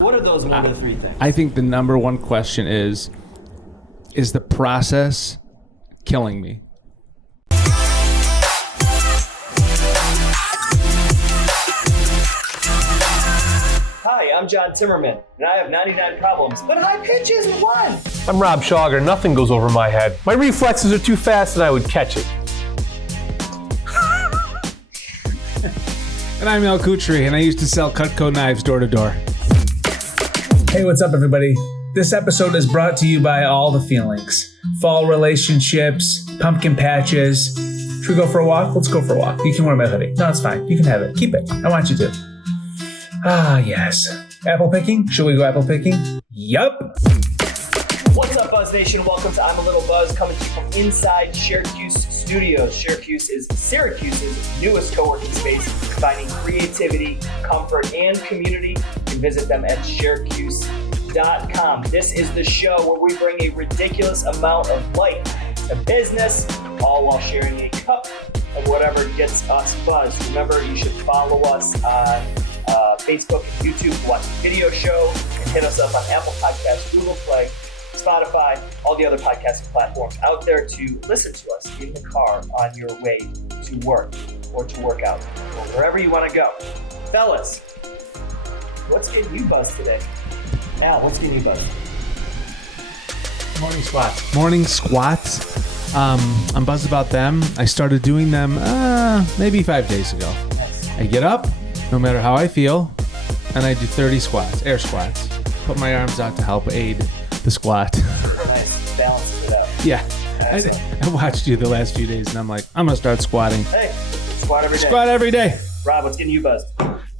What are those one of the three things? I think the number one question is the process killing me? Hi, I'm John Timmerman, and I have 99 problems, but high pitch isn't one. I'm Rob Schauger. Nothing goes over my head. My reflexes are too fast and I would catch it. And I'm El Kutri, and I used to sell Cutco knives door to door. Hey, what's up, everybody? This episode is brought to you by AllTheFeelings. Fall relationships, pumpkin patches. Should we go for a walk? Let's go for a walk. You can wear my hoodie. No, it's fine. You can have it. Keep it. I want you to. Ah, yes. Apple picking? Should we go apple picking? Yup. What's up, Buzz Nation? Welcome to I'm a Little Buzz, coming to you from inside Sharecuse Studios. Sharecuse is Syracuse's newest co-working space, combining creativity, comfort, and community. You can visit them at sharecuse.com. This is the show where we bring a ridiculous amount of light to business, all while sharing a cup of whatever gets us buzzed. Remember, you should follow us on Facebook and YouTube to watch the video show, and hit us up on Apple Podcasts, Google Play, Spotify, all the other podcasting platforms out there to listen to us in the car on your way to work or to work out or wherever you want to go. Fellas, what's getting you buzzed today? Al, what's getting you buzzed? Morning squats. Morning squats. I'm buzzed about them. I started doing them maybe 5 days ago. Nice. I get up, no matter how I feel, and I do 30 squats, air squats. Put my arms out to help aid the squat. Nice. Balance it out. Yeah. Excellent. I watched you the last few days, and I'm like, I'm going to start squatting. Hey, squat every day. Squat every day. Rob, what's getting you buzzed?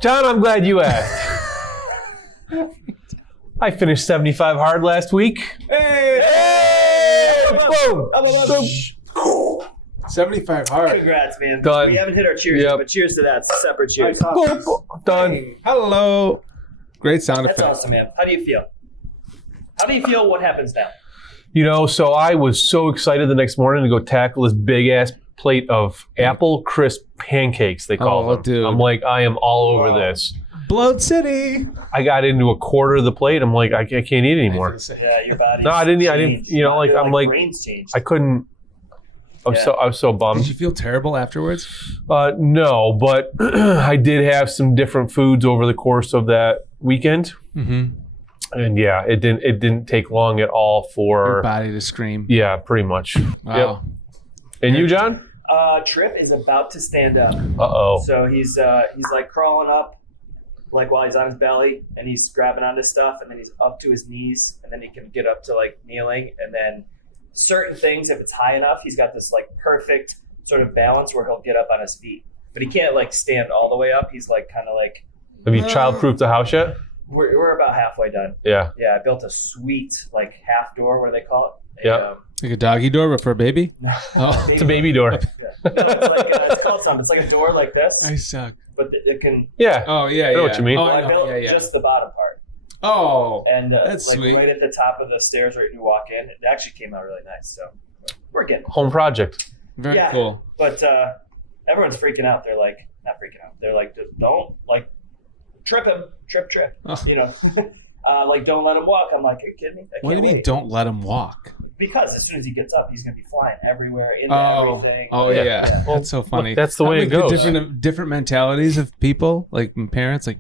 John, I'm glad you asked. I finished 75 hard last week. Hey! Boom! Boom. 75 hard. Congrats, man. Done. We haven't hit our cheers yet, Yep. but cheers to that. Separate cheers. Boom, boom. Done. Hello. Great sound That's effect. awesome, man. How do you feel? How do you feel? What happens now? You know, so I was so excited the next morning to go tackle this big ass plate of apple crisp pancakes, they call them. Dude. I'm like, I am all over this. Bloat City. I got into a quarter of the plate. I'm like, I can't eat anymore. Yeah, your body. No, I didn't. You know, like I'm like, brains changed. I couldn't. I was so bummed. Did you feel terrible afterwards? No, but I did have some different foods over the course of that weekend, Mm-hmm. and yeah, it didn't take long at all for Your body to scream. Yeah, pretty much. Wow. Yep. And you, John? Trip is about to stand up. Uh-oh. So he's like crawling up, like while he's on his belly, and he's grabbing onto stuff, and then he's up to his knees, and then he can get up to like kneeling, and then certain things, if it's high enough, he's got this like perfect sort of balance where he'll get up on his feet, but he can't like stand all the way up. He's like kind of like. Have you child-proofed the house yet? We're about halfway done. Yeah. Yeah, I built a sweet like half door. What do they call it? Yeah. Like a doggy door, but for a baby? Oh. It's a baby door. Yeah. No, it's like it's called something. It's like a door like this, I suck. but it can. Yeah. Oh, yeah, I know what you mean. Oh, Well, I I know. built Yeah. just the bottom part, Oh. and That's like sweet. right at the top of the stairs, right when you walk in. It actually came out really nice. So we're getting. Home project. Very Yeah. cool. But everyone's freaking out. They're like, not freaking out. They're like, just don't like trip him, trip. Oh. You know, like don't let him walk. I'm like, are you kidding me? I What do you can't mean, wait. don't let him walk? Because as soon as he gets up, he's gonna be flying everywhere, into everything. Oh, yeah. Yeah. Well, That's so funny. look, that's the way Like it goes. The different mentalities of people, like parents, like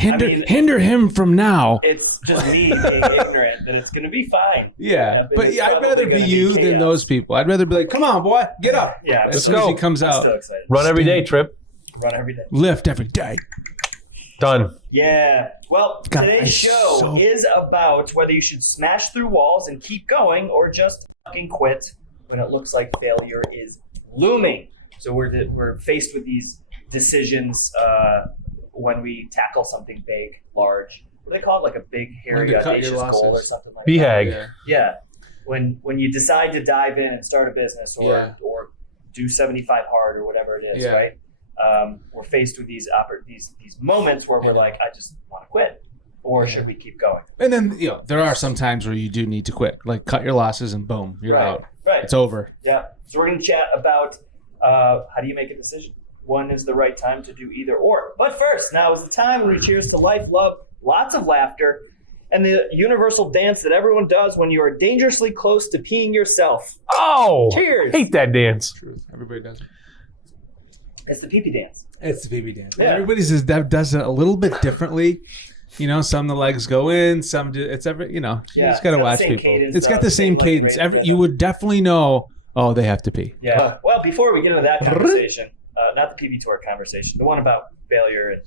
mean- hinder him from now. It's just me being ignorant that it's gonna be fine. Yeah, but but it's yeah, I'd probably rather be gonna be you than chaos. those people. I'd rather be like, come on, boy, get up. Yeah, As Let's soon as go. he comes I'm out, still excited. Run every day, Trip. Run every day. lift every day. Done. Yeah. Well, God, today's I'm show so- is about whether you should smash through walls and keep going or just fucking quit when it looks like failure is looming. So we're faced with these decisions when we tackle something big, large. What do they call it? Like a big, hairy, When to cut audacious your goal or losses. something like that. BHAG. Yeah. Yeah. When you decide to dive in and start a business or do 75 hard or whatever it is, Yeah. right? We're faced with these moments where we're like, I just want to quit, or should we keep going? And then there are some times where you do need to quit, like cut your losses and boom, you're out. Right. It's over. Yeah. So we're going to chat about how do you make a decision? When is the right time to do either or? But first, now is the time when we cheers to life, love, lots of laughter, and the universal dance that everyone does when you are dangerously close to peeing yourself. Oh, Cheers. Hate that dance. Truth. Everybody does it. It's the pee-pee dance. It's the BB dance. Yeah. Everybody does it a little bit differently. Some the legs go in, some do. It's every. You just gotta watch people. Cadence, it's got the same cadence. You would definitely know. Oh, they have to pee. Yeah. Well, before we get into that conversation, not the PB Tour conversation, the one about failure and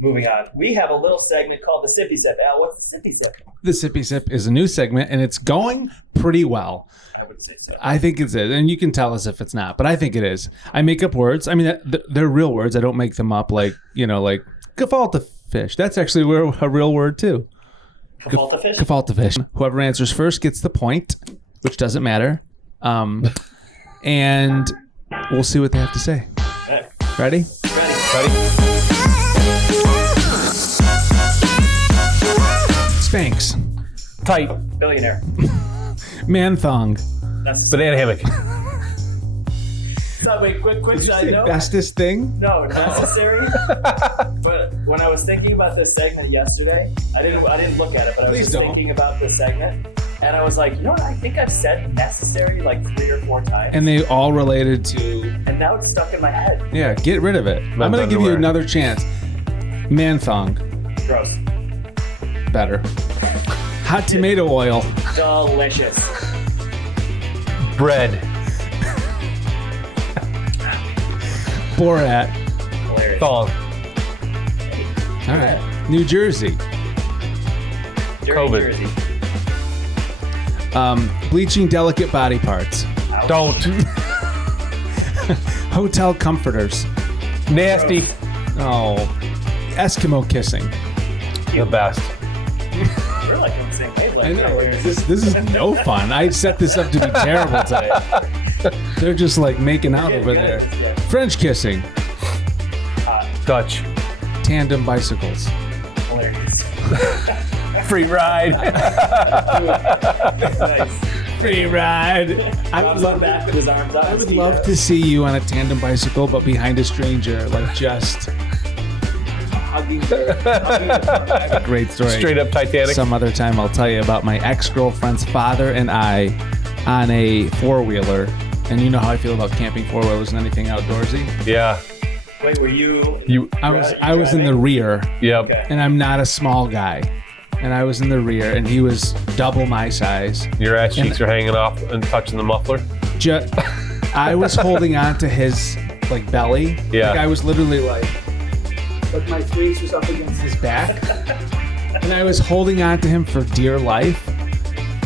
moving on, we have a little segment called the SippySip. Al, what's the SippySip? The SippySip is a new segment, and it's going pretty well. I would say so. I think it's it, and you can tell us if it's not, but I think it is. I make up words. I mean, they're real words. I don't make them up like gefilte fish. That's actually a real word too. Gefilte fish? Gefilte fish. Whoever answers first gets the point, which doesn't matter. And we'll see what they have to say. Okay. Ready? Ready? Spanx. Tight. Billionaire. Man thong. That's Banana hammock. so wait, quick side note. Bestest thing? No, necessary. But when I was thinking about this segment yesterday, I didn't look at it, but I was Please just don't. thinking about this segment, and I was like, you know what? I think I've said necessary like 3 or 4 times, And they all related to, and now it's stuck in my head. yeah, get rid of it. I'm going to give you underwear. another chance. Man thong. Gross. Better. Hot tomato oil. Delicious. Bread. Borat. Hilarious. Thong. All right. New Jersey. Dirty COVID. Jersey. Bleaching delicate body parts. Ouch. Don't. Hotel comforters. Nasty. Oh. Eskimo kissing. The best. We're like on the same page. I know. This is no fun. I set this up to be terrible today. They're just like making out over there. French kissing. Dutch. Tandem bicycles. Hilarious. Free ride. Nice. Free ride. I would Bob's love on back with his arms out. I would love to see you on a tandem bicycle, but behind a stranger, like just hugging. I have a great story. Straight up Titanic. Some other time I'll tell you about my ex-girlfriend's father and I on a four-wheeler. And you know how I feel about camping four-wheelers and anything outdoorsy. Yeah. Wait, were you? I was in the rear, Yep. Okay. and I'm not a small guy. And I was in the rear, and he was double my size. Your ass cheeks are hanging off and touching the muffler. I was holding on to his like belly. Yeah. Like I was literally like my face was up against his back, and I was holding on to him for dear life.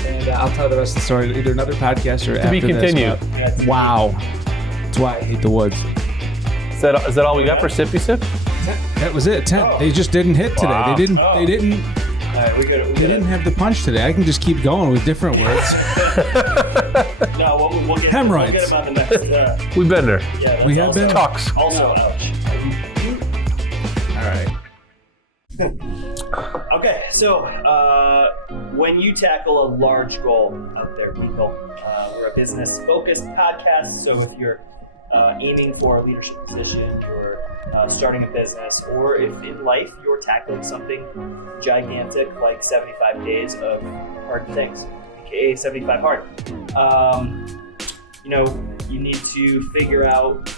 And I'll tell the rest of the story either another podcast or after be continued. this. But wow, that's why I hate the woods. Is that all we got for SippySip? That was it. 10. They just didn't hit today. Wow. They didn't. Oh. They didn't. All right, we They didn't have the punch today. I can just keep going with different words. No, we'll get Hemorrhoids. We'll get him on the next. We've been there. Yeah, that's We have also, been? Talks. Also, ouch. All right. Okay, so when you tackle a large goal out there, people, we're a business-focused podcast. So if you're aiming for a leadership position, you're starting a business, or if in life you're tackling something gigantic like 75 days of hard things, aka 75 hard, you need to figure out,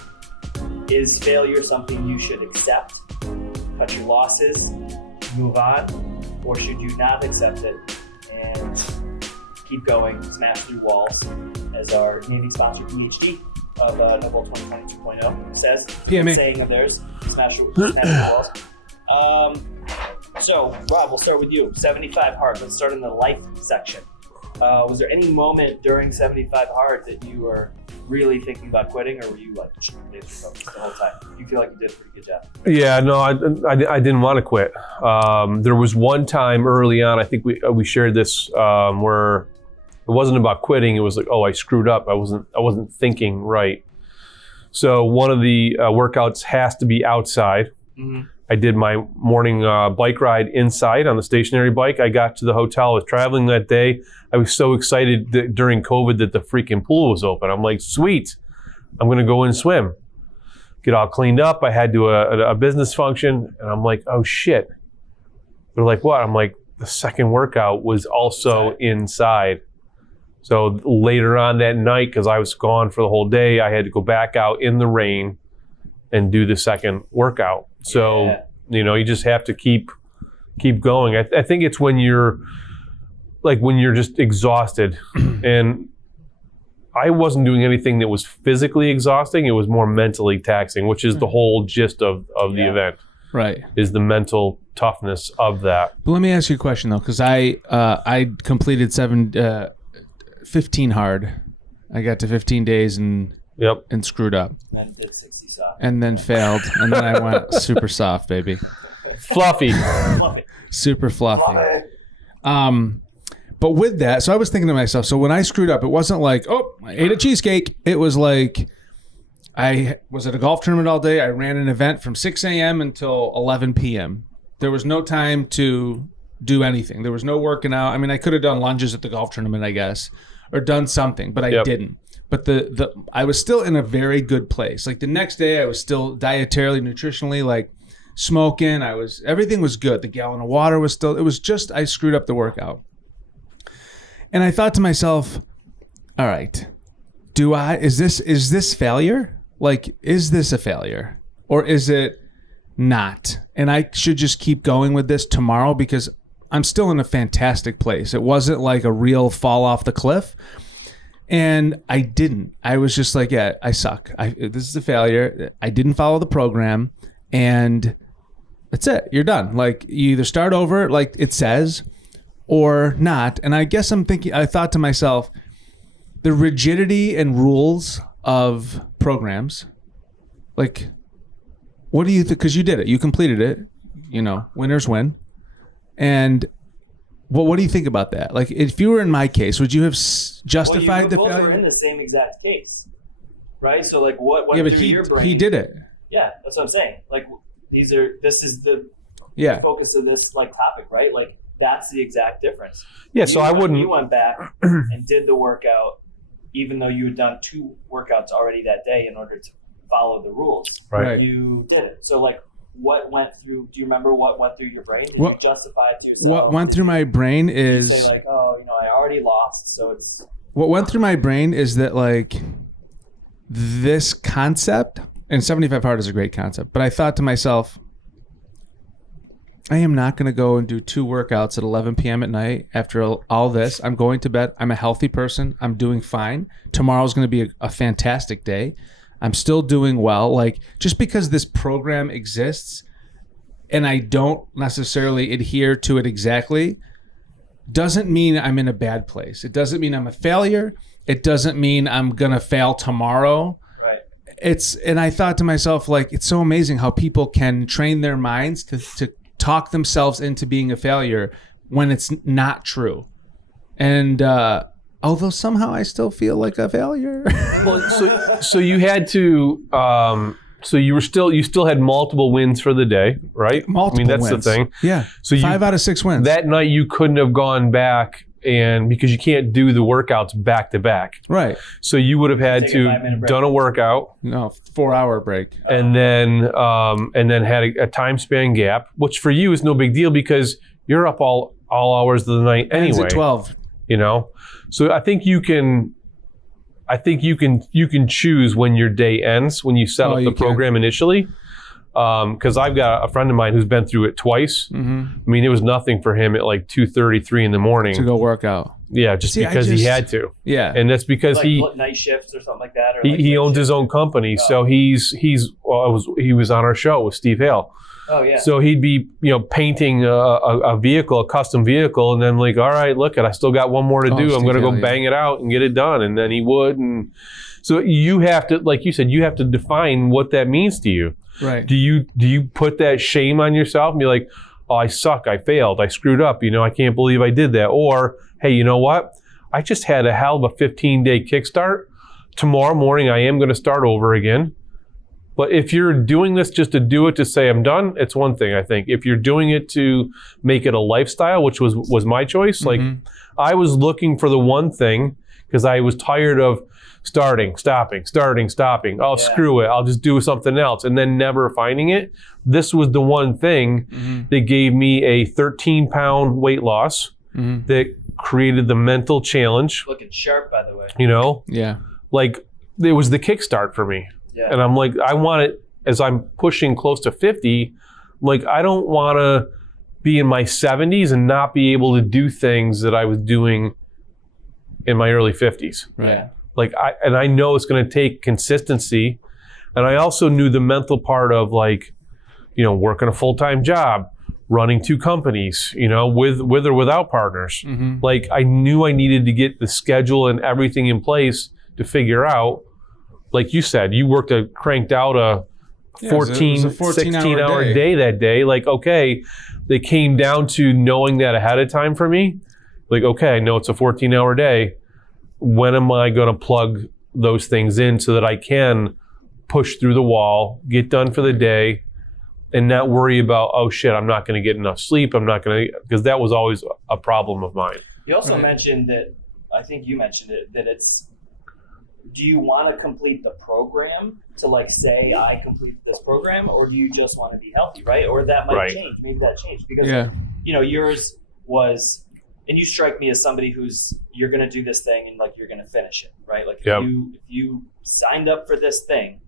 is failure something you should accept, cut your losses, move on, or should you not accept it and keep going, smash through walls, as our Navy-sponsored PhD of Noble 2020 2.0 says. PMA. Saying of theirs, smash through walls. So, Rob, we'll start with you. 75 hard. Let's start in the life section. Was there any moment during 75 hard that you were really thinking about quitting, or were you like laser focused the whole time? You feel like you did a pretty good job. Yeah, no, I didn't want to quit. There was one time early on, I think we shared this, where it wasn't about quitting. It was like, oh, I screwed up. I wasn't thinking right. So one of the workouts has to be outside. Mm-hmm. I did my morning bike ride inside on the stationary bike. I got to the hotel. I was traveling that day. I was so excited that during COVID that the freaking pool was open. I'm like, sweet, I'm going to go and swim. Get all cleaned up. I had to a business function, and I'm like, oh shit, They're like, what? I'm like, the second workout was also inside. So later on that night, because I was gone for the whole day, I had to go back out in the rain and do the second workout. So, you just have to keep going. I think it's when you're just exhausted. And I wasn't doing anything that was physically exhausting. It was more mentally taxing, which is the whole gist of the event. Right. Is the mental toughness of that. But let me ask you a question though, because I completed 15 hard. I got to 15 days and screwed up. And did 60 soft. And then failed. And then I went super soft, baby. Fluffy. Super fluffy. But with that, so I was thinking to myself, so when I screwed up, it wasn't like, oh, I ate a cheesecake. It was like, I was at a golf tournament all day. I ran an event from 6 a.m. until 11 p.m. There was no time to do anything. There was no working out. I mean, I could have done lunges at the golf tournament, I guess, or done something, but I didn't. But I was still in a very good place. Like the next day, I was still dietarily, nutritionally, like smoking. Everything was good. The gallon of water was still, it was just, I screwed up the workout. And I thought to myself, all right, is this failure? Like, is this a failure or is it not? And I should just keep going with this tomorrow because I'm still in a fantastic place. It wasn't like a real fall off the cliff. And I didn't. I was just like, yeah, I suck. This is a failure. I didn't follow the program and that's it. You're done. Like you either start over like it says or not. And I guess I thought to myself, the rigidity and rules of programs, like, what do you think? Because you did it. You completed it. Winners win. And what do you think about that? Like, if you were in my case, would you have justified the failure? Both were in the same exact case, right? So, like, what went through your brain? He did it. Yeah, that's what I'm saying. Like, this is the focus of this topic, right? Like, that's the exact difference. Yeah, so I wouldn't. You went back and did the workout, even though you had done 2 workouts already that day in order to follow the rules. Right. You did it. So, like, what went through? Do you remember what went through your brain? Did you justify to yourself? What went through my brain is you say like, oh, I already lost, so it's. What went through my brain is that like this concept, and 75 hard is a great concept, but I thought to myself, I am not going to go and do 2 workouts at 11 p.m. at night after all this. I'm going to bed. I'm a healthy person. I'm doing fine. Tomorrow's going to be a fantastic day. I'm still doing well. Like, just because this program exists and I don't necessarily adhere to it exactly doesn't mean I'm in a bad place. It doesn't mean I'm a failure. It doesn't mean I'm going to fail tomorrow. Right. And I thought to myself, like, it's so amazing how people can train their minds to talk themselves into being a failure when it's not true. And, although somehow I still feel like a failure. Well, so you had to, so you still had multiple wins for the day, right? Multiple that's wins. the thing. Yeah. So 5 out of 6 wins. That night you couldn't have gone back because you can't do the workouts back to back. Right. So you would have had Take a 5-minute break. done a workout. No, 4-hour break. And then had a time span gap, which for you is no big deal because you're up all hours of the night anyway. Ends at 12. So I think you can choose when your day ends when you set up the program initially. Because I've got a friend of mine who's been through it twice. Mm-hmm. I mean, it was nothing for him at like 2:33 in the morning to go work out. Yeah, because he had to. Yeah, and that's because night shifts or something like that. Or he owns his own company, so he was on our show with Steve Hale. Oh yeah. So he'd be painting a vehicle, a custom vehicle, and then like, all right, look, I still got one more to do. I'm going to go bang it out and get it done, and then he would. And so you have to, like you said, you have to define what that means to you. Right. Do you put that shame on yourself and be like, oh, I suck, I failed, I screwed up, I can't believe I did that? Or, hey, you know what? I just had a hell of a 15-day kickstart. Tomorrow morning, I am going to start over again. But if you're doing this just to do it to say I'm done, it's one thing, I think. If you're doing it to make it a lifestyle, which was my choice, like I was looking for the one thing, because I was tired of starting, stopping. Oh, screw it. I'll just do something else. And then never finding it. This was the one thing that gave me a 13-pound weight loss that created the mental challenge. Looking sharp, by the way. You know? Yeah. Like, it was the kickstart for me. Yeah. And I'm like, I want it, as I'm pushing close to 50, like, I don't want to be in my 70s and not be able to do things that I was doing in my early 50s. Right. Yeah. Like, I know it's going to take consistency. And I also knew the mental part of, like, you know, working a full-time job, running 2 companies, you know, with or without partners. Like, I knew I needed to get the schedule and everything in place to figure out, like you said, you cranked out a 14, 16-hour day that day. Like, okay, they came down to knowing that ahead of time for me. Like, okay, I know it's a 14-hour day. When am I going to plug those things in so that I can push through the wall, get done for the day, and not worry about, oh shit, I'm not going to get enough sleep. I'm not going to, because that was always a problem of mine. You also mentioned that, I think you mentioned it, that it's, do you want to complete the program to, like, say I complete this program, or do you just want to be healthy, right? Or that might change. Maybe that changed because, you know, yours was, and you strike me as somebody who's, you're going to do this thing and, like, you're going to finish it, right? Like, if you signed up for this thing,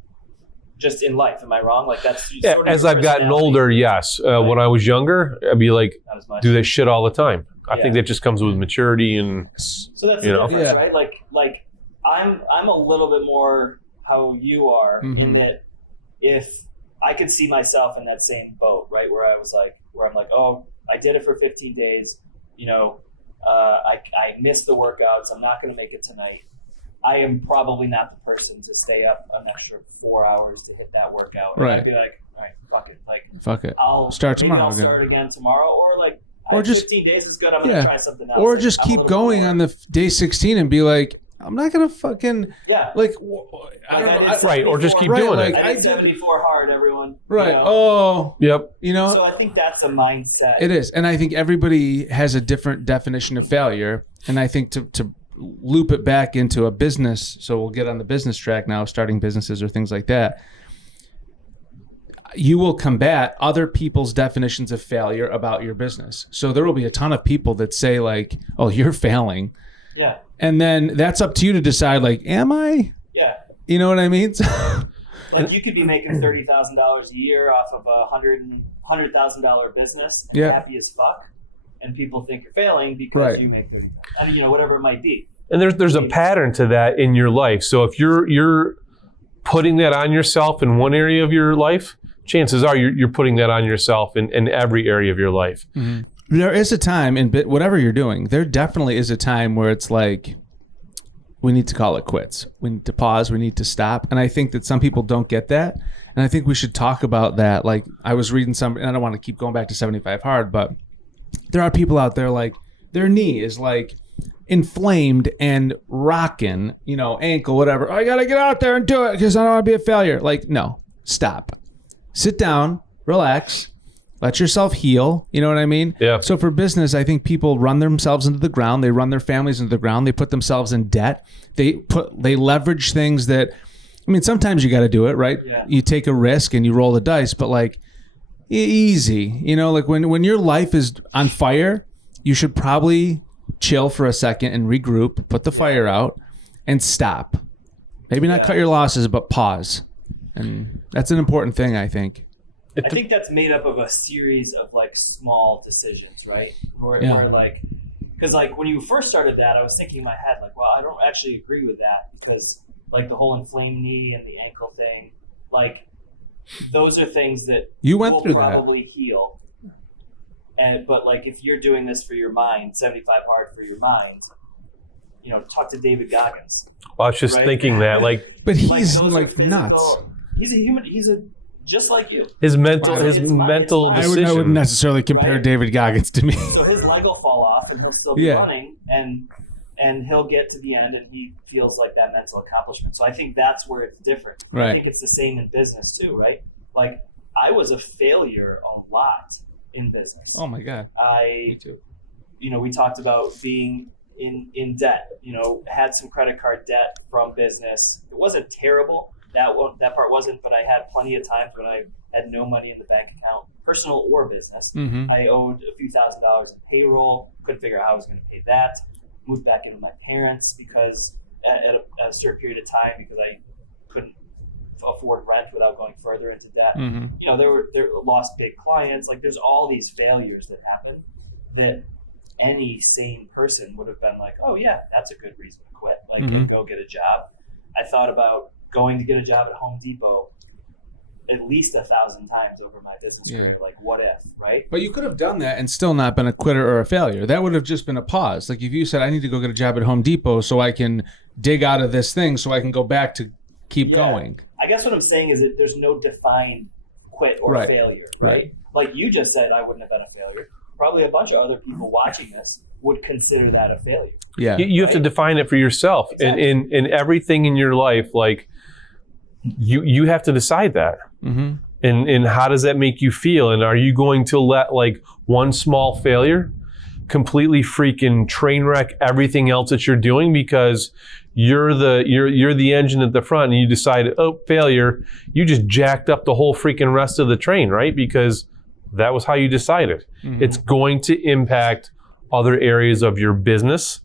just in life, am I wrong? Like, that's sort of as I've gotten older, yes. When I was younger, I'd be like, do this shit all the time. I think that just comes with maturity and, so that's the difference, right? Like I'm a little bit more how you are in that if I could see myself in that same boat, right? Where I'm like, oh, I did it for 15 days, you know, I missed the workouts. I'm not going to make it tonight. I am probably not the person to stay up an extra 4 hours to hit that workout. Right. I'd be like, all right, fuck it. Like, fuck it. I'll start tomorrow. I'll start again tomorrow, or like, or just 15 days is good. I'm gonna try something else. Or just keep going on the day 16 and be like, I'm not gonna fucking like. I don't know. Right. Or just keep doing it. I did 74 hard, everyone. Right. You know? Oh. Yep. You know. So I think that's a mindset. It is, and I think everybody has a different definition of failure, and I think to loop it back into a business, so we'll get on the business track now, starting businesses or things like that. You will combat other people's definitions of failure about your business. So there will be a ton of people that say like, oh, you're failing. Yeah. And then that's up to you to decide, like, am I? Yeah. You know what I mean? Like, you could be making $30,000 a year off of a $100,000 business and happy as fuck. And people think you're failing because you make $30,000. And, you know, whatever it might be. And there's a pattern to that in your life. So if you're putting that on yourself in one area of your life, chances are you're putting that on yourself in every area of your life. Mm-hmm. There is a time in whatever you're doing, there definitely is a time where it's like, we need to call it quits. We need to pause. We need to stop. And I think that some people don't get that. And I think we should talk about that. Like, I was reading and I don't want to keep going back to 75 hard, but there are people out there, like, their knee is like inflamed and rocking, you know, ankle, whatever. I got to get out there and do it because I don't want to be a failure. Like, no, stop. Sit down, relax, let yourself heal. You know what I mean? Yeah. So for business, I think people run themselves into the ground. They run their families into the ground. They put themselves in debt. They leverage things that, I mean, sometimes you got to do it, right? Yeah. You take a risk and you roll the dice, but like, easy. You know, like when your life is on fire, you should probably chill for a second and regroup, put the fire out, and stop. Maybe not cut your losses, but pause. And that's an important thing, I think. I think that's made up of a series of like small decisions, right? Where like, because like when you first started that, I was thinking in my head, like, well, I don't actually agree with that because like the whole inflamed knee and the ankle thing, like those are things that you went through probably heal. But like if you're doing this for your mind, 75 hard for your mind, you know, talk to David Goggins. Well, I was just thinking that, like, but he's like nuts. He's a human. He's just like you. His mental decisions. I wouldn't necessarily compare David Goggins to me. So his leg will fall off, and he'll still be running, and he'll get to the end, and he feels like that mental accomplishment. So I think that's where it's different. Right. I think it's the same in business too, right? Like I was a failure a lot in business. Oh my God. Me too. You know, we talked about being in debt. Had some credit card debt from business. It wasn't terrible. That part wasn't, but I had plenty of times when I had no money in the bank account, personal or business. Mm-hmm. I owed a few $1,000s in payroll. Couldn't figure out how I was going to pay that. Moved back in with my parents because at a certain period of time, because I couldn't afford rent without going further into debt. Mm-hmm. There lost big clients. Like, there's all these failures that happen that any sane person would have been like, oh yeah, that's a good reason to quit. Like, Mm-hmm. go get a job. I thought about going to get a job at Home Depot at least 1,000 times over my business career. Like, what if, right? But you could have done that and still not been a quitter or a failure. That would have just been a pause. Like, if you said, I need to go get a job at Home Depot so I can dig out of this thing so I can go back to keep going. I guess what I'm saying is that there's no defined quit or Right. failure, right? Like you just said, I wouldn't have been a failure. Probably a bunch of other people watching this would consider that a failure. Yeah. You have to define it for yourself. Exactly. And in everything in your life, like, you have to decide that. Mm-hmm. And how does that make you feel? And are you going to let, like, one small failure completely freaking train wreck everything else that you're doing because you're the engine at the front and you decide, oh, failure, you just jacked up the whole freaking rest of the train, right? Because that was how you decided. Mm-hmm. It's going to impact other areas of your business,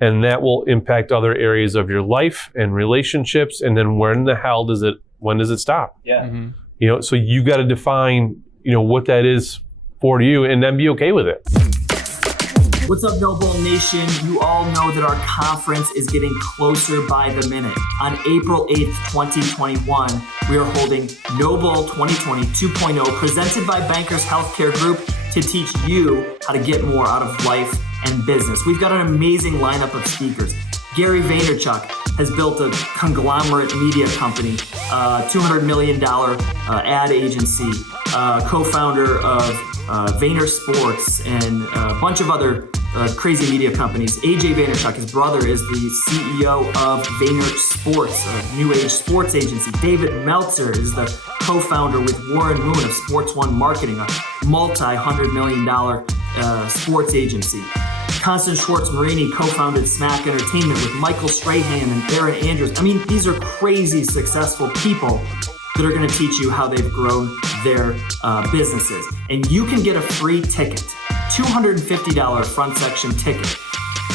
and that will impact other areas of your life and relationships. And then when does it stop? Yeah. Mm-hmm. So you got to define, what that is for you and then be okay with it. What's up, Noble Nation? You all know that our conference is getting closer by the minute. On April 8th, 2021, we are holding Noble 2020 2.0, presented by Bankers Healthcare Group, to teach you how to get more out of life and business. We've got an amazing lineup of speakers. Gary Vaynerchuk has built a conglomerate media company, $200 million ad agency, co-founder of Vayner Sports and a bunch of other crazy media companies. AJ Vaynerchuk, his brother, is the CEO of Vayner Sports, a new age sports agency. David Meltzer is the co-founder with Warren Moon of Sports One Marketing, a multi-$100 million sports agency. Constance Schwartz-Marini co-founded Smack Entertainment with Michael Strahan and Aaron Andrews. I mean, these are crazy successful people that are going to teach you how they've grown their businesses. And you can get a free ticket, $250 front section ticket.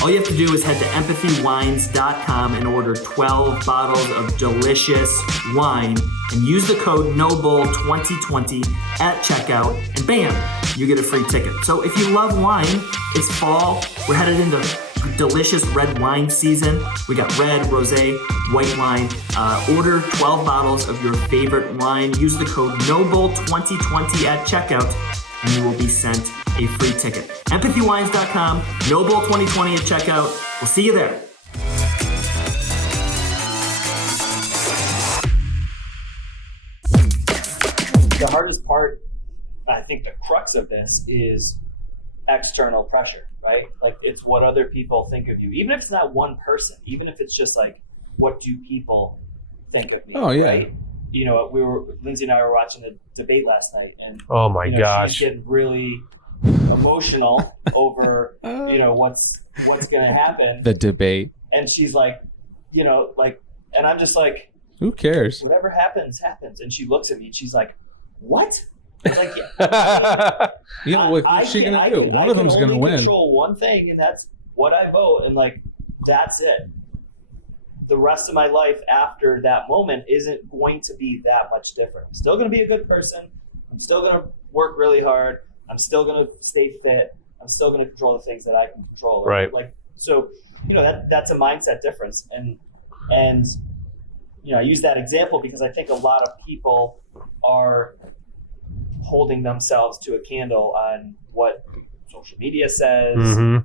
All you have to do is head to empathywines.com and order 12 bottles of delicious wine and use the code NOBLE2020 at checkout, and bam, you get a free ticket. So if you love wine, it's fall, we're headed into delicious red wine season. We got red, rosé, white wine. Order 12 bottles of your favorite wine. Use the code NOBLE2020 at checkout, and you will be sent a free ticket. EmpathyWines.com, NOBLE2020 at checkout. We'll see you there. The hardest part, I think the crux of this, is external pressure, right? Like, it's what other people think of you. Even if it's not one person, even if it's just like, what do people think of me? Oh, yeah. Right? Lindsay and I were watching the debate last night, and Oh my gosh. she's getting really emotional over, what's going to happen. The debate. And she's like, and I'm just like, Who cares? whatever happens, happens. And she looks at me and she's like, what? I was like, yeah. Yeah, what's she going to do? One of them's going to win. I can control one thing, and that's what I vote. And that's it. The rest of my life after that moment isn't going to be that much different. I'm still going to be a good person. I'm still going to work really hard. I'm still going to stay fit. I'm still going to control the things that I can control. Right. So, that's a mindset difference. And I use that example because I think a lot of people are holding themselves to a candle on what social media says,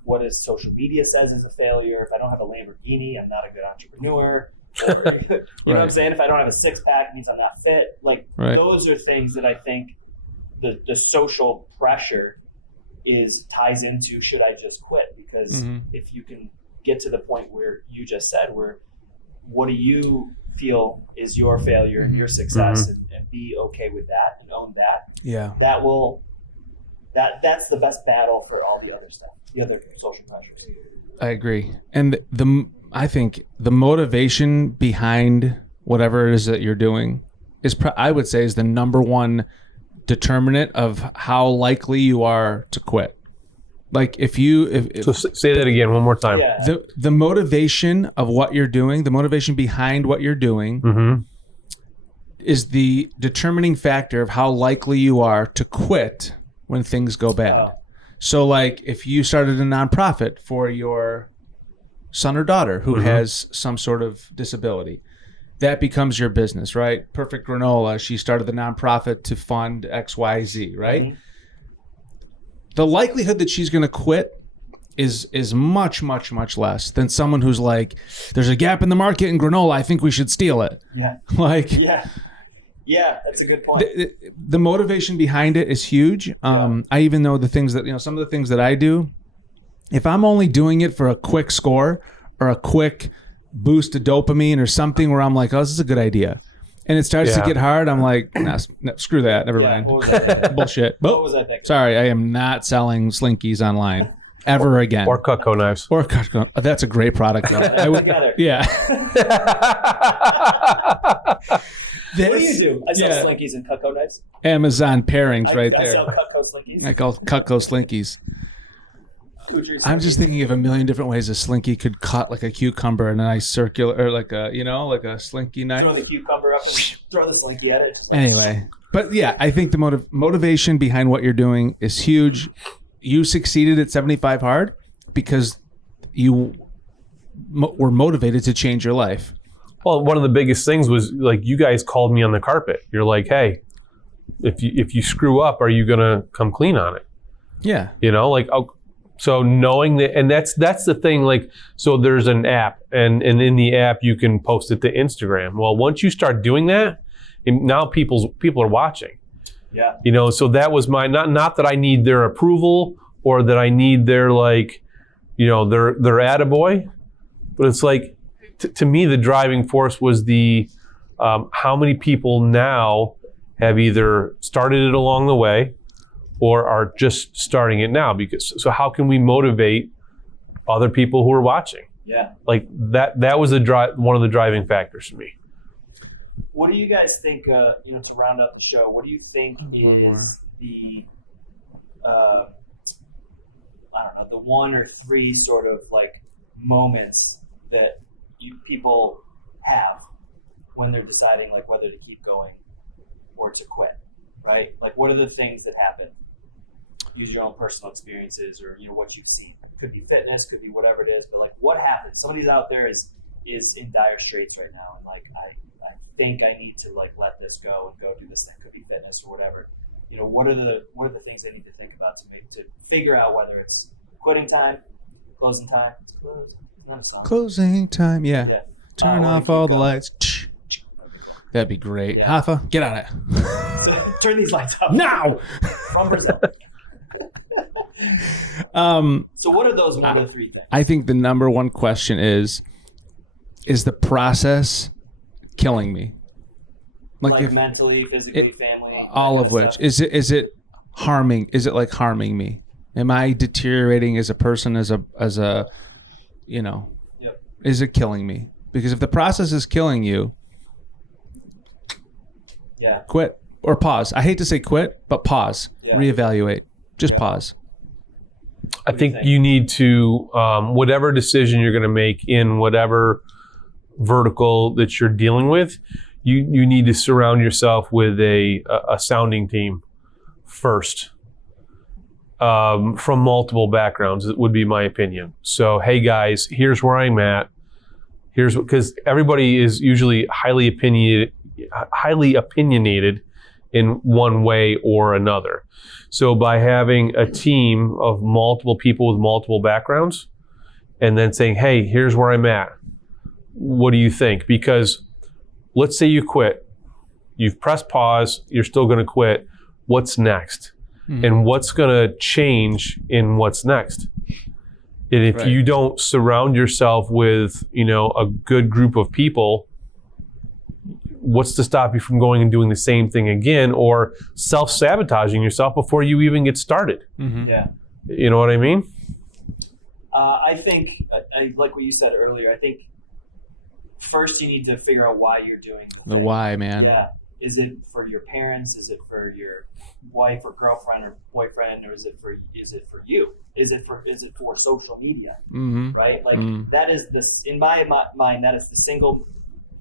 what is social media says is a failure. If I don't have a Lamborghini, I'm not a good entrepreneur. Or, you know what I'm saying? If I don't have a six-pack, it means I'm not fit. Those are things that I think the social pressure ties into, should I just quit? Because if you can get to the point where you just said, what do you feel is your failure, your success, and be okay with that and own that. Yeah. That's the best battle for all the other stuff, the other social pressures. I agree. And I think the motivation behind whatever it is that you're doing is, I would say, is the number one determinant of how likely you are to quit. Like if So say that again one more time. Yeah. the motivation of what you're doing, the motivation behind what you're doing Mm-hmm. is the determining factor of how likely you are to quit when things go bad. Wow. So like if you started a nonprofit for your son or daughter who has some sort of disability, that becomes your business, right? Perfect Granola, she started the nonprofit to fund XYZ, right? Mhm. The likelihood that she's going to quit is much, much, much less than someone who's like, there's a gap in the market in granola, I think we should steal it. Yeah. Like, Yeah, that's a good point. the motivation behind it is huge. I even know the things that, some of the things that I do, if I'm only doing it for a quick score or a quick boost of dopamine or something where I'm like, oh, this is a good idea, and it starts to get hard, I'm like, nah, screw that, never mind. What was that? Bullshit. What was I thinking? Sorry, I am not selling Slinkies online ever again. Or Cutco knives. Or Cutco. That's a great product, though. I would, Together. yeah. What do you do? I sell Slinkies and Cutco knives. Amazon pairings right I there. sell Cutco Slinkies. I call Cutco Slinkies. I'm just thinking of a million different ways a Slinky could cut like a cucumber in a nice circular, or like a, like a Slinky knife. Throw the cucumber up and throw the Slinky at it. Anyway, but yeah, I think the motivation behind what you're doing is huge. You succeeded at 75 Hard because you were motivated to change your life. Well, one of the biggest things was like you guys called me on the carpet. You're like, hey, if you screw up, are you gonna come clean on it? Yeah. So knowing that, and that's the thing. Like, so there's an app, and in the app you can post it to Instagram. Well, once you start doing that, now people are watching. Yeah. So that was my not that I need their approval or that I need their their attaboy, but it's like to me the driving force was the how many people now have either started it along the way or are just starting it now. So how can we motivate other people who are watching? Yeah. Like that was one of the driving factors for me. What do you guys think, to round out the show, what do you think is the, the one or three sort of like moments that people have when they're deciding like whether to keep going or to quit, right? Like what are the things that happen? Use your own personal experiences or, what you've seen. Could be fitness, could be whatever it is, but like what happens? Somebody's out there is in dire straits right now and like I think I need to like let this go and go do this thing. Could be fitness or whatever. What are the things they need to think about to figure out whether it's quitting time, closing time. Closing time, yeah. Turn off all the lights. That'd be great. Yeah. Hoffa, get on it. Turn these lights up Now. from Brazil. So what are those one of the three things? I think the number one question is the process killing me? Like if mentally, physically, family. all of which. Is it harming? Is it like harming me? Am I deteriorating as a person, as a Yep. Is it killing me? Because if the process is killing you, quit or pause. I hate to say quit, but pause, reevaluate, just pause. I think you need to, whatever decision you're going to make in whatever vertical that you're dealing with, you need to surround yourself with a sounding team first, from multiple backgrounds. It would be my opinion. So, hey guys, here's where I'm at. Because everybody is usually highly opinionated in one way or another. So by having a team of multiple people with multiple backgrounds and then saying, hey, here's where I'm at. What do you think? Because let's say you quit. You've pressed pause. You're still going to quit. What's next? Mm-hmm. And what's going to change in what's next? And if you don't surround yourself with, a good group of people, what's to stop you from going and doing the same thing again or self-sabotaging yourself before you even get started? Mm-hmm. Yeah. You know what I mean? I think, I like what you said earlier. I think first you need to figure out why you're doing The why, man. Yeah. Is it for your parents? Is it for your wife or girlfriend or boyfriend? Or is it for you? Is it for social media? Mm-hmm. Right? Like that is this, in my mind, that is the single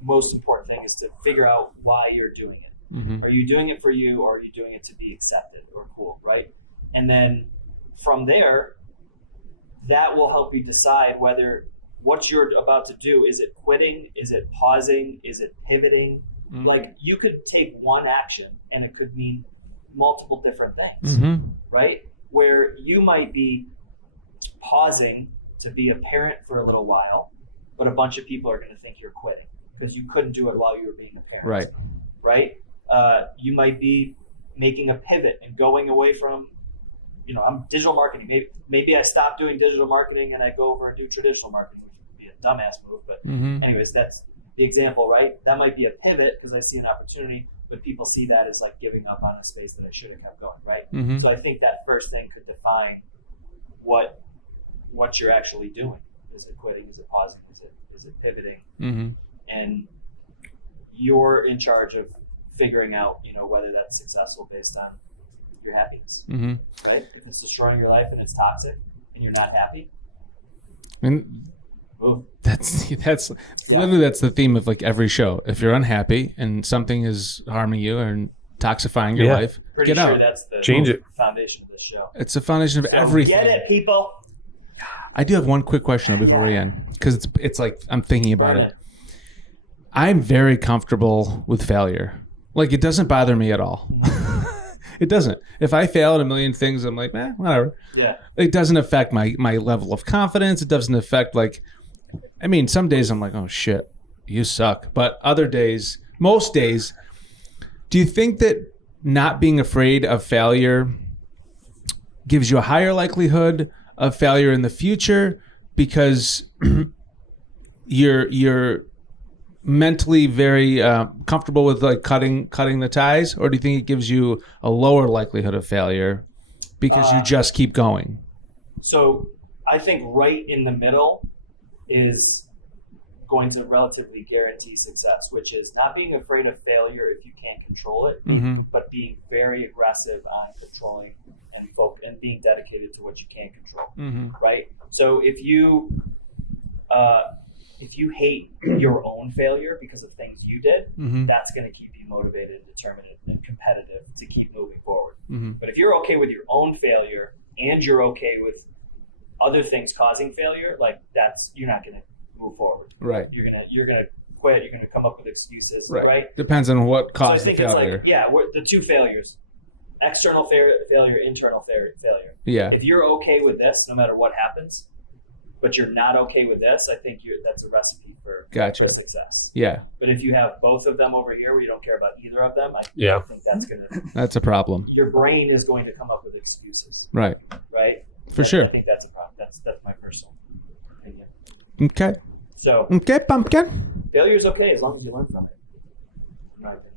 most important thing, is to figure out why you're doing it. Mm-hmm. Are you doing it for you, or are you doing it to be accepted or cool, right? And then from there, that will help you decide whether what you're about to do, is it quitting? Is it pausing? Is it pivoting? Mm-hmm. Like, you could take one action and it could mean multiple different things, Mm-hmm. right? Where you might be pausing to be a parent for a little while, but a bunch of people are going to think you're quitting because you couldn't do it while you were being a parent. Right? You might be making a pivot and going away from, I'm digital marketing. Maybe I stop doing digital marketing and I go over and do traditional marketing, which would be a dumbass move. But anyways, that's the example, right? That might be a pivot because I see an opportunity, but people see that as like giving up on a space that I should have kept going, right? Mm-hmm. So I think that first thing could define what you're actually doing. Is it quitting? Is it pausing? Is it pivoting? Mm-hmm. And you're in charge of figuring out, whether that's successful based on your happiness, Mm-hmm. right? If it's destroying your life and it's toxic and you're not happy, And move. that's literally, that's the theme of like every show. If you're unhappy and something is harming you and toxifying your life, Pretty get sure out. that's the Change it. foundation of this show. It's the foundation of everything. Get it, people. I do have one quick question though before we end, because it's like I'm thinking about it. I'm very comfortable with failure. Like, it doesn't bother me at all. It doesn't. If I fail at a million things, I'm like, whatever. Yeah. It doesn't affect my level of confidence. It doesn't affect some days I'm like, oh shit, you suck. But other days, most days, do you think that not being afraid of failure gives you a higher likelihood of failure in the future because you're mentally very comfortable with like cutting the ties, or do you think it gives you a lower likelihood of failure because you just keep going? So I think right in the middle is going to relatively guarantee success, which is not being afraid of failure if you can't control it, but being very aggressive on controlling and being dedicated to what you can control, right? So if you hate your own failure because of things you did, that's going to keep you motivated, determined, and competitive to keep moving forward. But if you're okay with your own failure and you're okay with other things causing failure, like you're not going to move forward. Right. You're gonna quit. You're gonna come up with excuses. Right. Depends on what caused so I think the failure. It's like, we're the two failures: external failure, internal failure. Yeah. If you're okay with this, no matter what happens, but you're not okay with this, I think that's a recipe for success. Yeah. But if you have both of them over here where you don't care about either of them, I think that's a problem. Your brain is going to come up with excuses. Right. Right. For sure. I think that's a problem. That's my personal opinion. Okay. So. Okay, pumpkin. Failure's okay as long as you learn from it. In my opinion.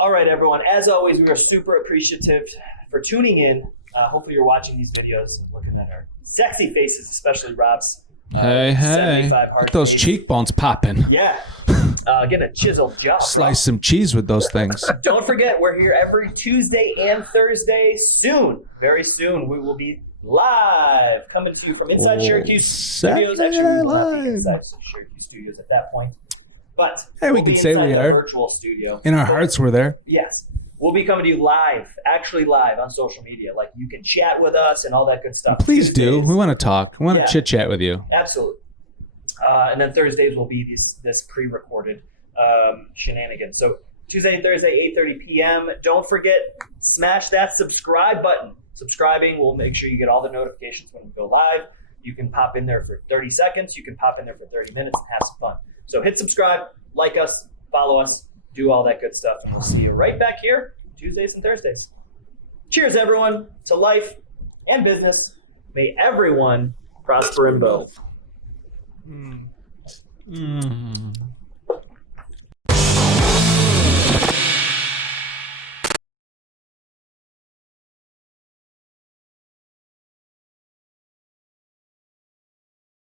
All right, everyone. As always, we are super appreciative for tuning in. Hopefully, you're watching these videos and looking at our sexy faces, especially Rob's. Hey. 75 Look at those cheekbones popping. Yeah. Get a chiseled jaw. Slice some cheese with those things. Don't forget, we're here every Tuesday and Thursday. Soon, very soon, we will be live, coming to you from inside Sharecuse Studios. Actually, we will not be inside Sharecuse Studios at that point. But hey, we can say we are. Virtual studio. In our hearts, we're there. Yes. We'll be coming to you live, actually live on social media. Like, you can chat with us and all that good stuff. Please do. We want to talk. We want to chit-chat with you. Absolutely. And then Thursdays will be this pre-recorded shenanigans. So Tuesday and Thursday, 8:30 p.m. Don't forget, smash that subscribe button. Subscribing will make sure you get all the notifications when we go live. You can pop in there for 30 seconds. You can pop in there for 30 minutes and have some fun. So hit subscribe, like us, follow us, do all that good stuff. And we'll see you right back here Tuesdays and Thursdays. Cheers, everyone, to life and business. May everyone prosper in both.